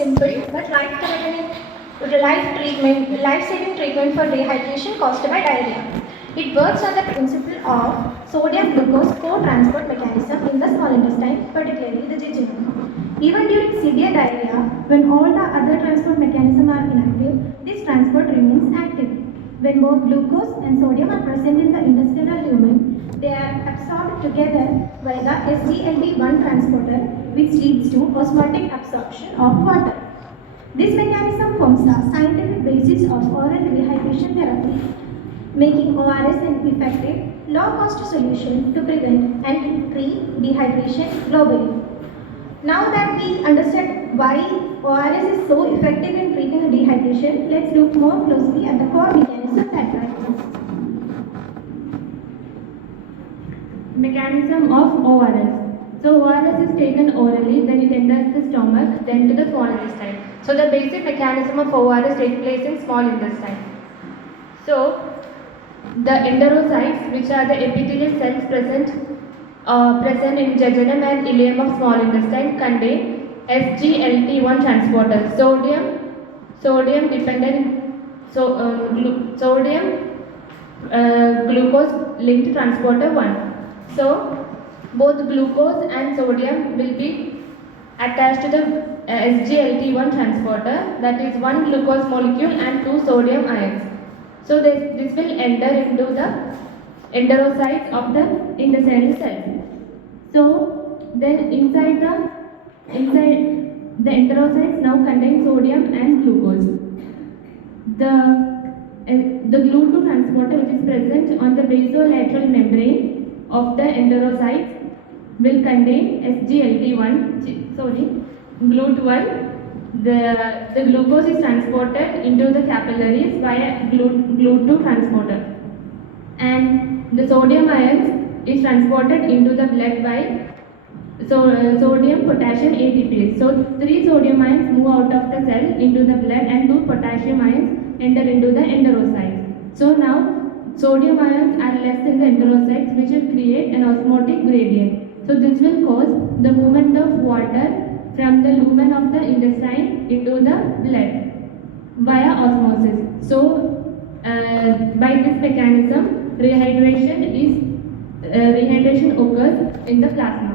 simple but life-saving treatment for dehydration caused by diarrhea. It works on the principle of sodium-glucose co-transport mechanism in the small intestine, particularly the jejunum. Even during severe diarrhea, when all the other transport mechanisms are inactive, this transport remains active. When both glucose and sodium are present in the intestinal lumen, they are absorbed together by the SGLT1 transporter, which leads to osmotic absorption of water. This mechanism forms the scientific basis of oral rehydration therapy, making ORS an effective, low-cost solution to prevent and treat dehydration globally. Now that we understand why ORS is so effective in treating dehydration, let's look more closely at the core mechanism that drives this. Mechanism of ORS. So ORS is taken orally, then it enters the stomach, then to the small intestine. So the basic mechanism of ORS takes place in small intestine. So the enterocytes, which are the epithelial cells present in jejunum and ileum of small intestine, contain SGLT1 transporter, sodium glucose linked transporter 1. So both glucose and sodium will be attached to the SGLT1 transporter, that is one glucose molecule and two sodium ions. So this will enter into the enterocytes of the intestinal cells. So then inside the enterocytes now contain sodium and glucose. The GLUT2 transporter, which is present on the basolateral membrane of the enterocytes, will contain GLUT1. The glucose is transported into the capillaries via GLUT2 transporter, and the sodium ions is transported into the blood by sodium potassium ATPase. So 3 sodium ions move out of the cell into the blood and 2 potassium ions enter into the enterocytes. So now sodium ions are less in the enterocytes, which will create an osmotic gradient. So this will cause the movement of water from the lumen of the intestine into the blood via osmosis. So by this mechanism, rehydration occurs in the plasma.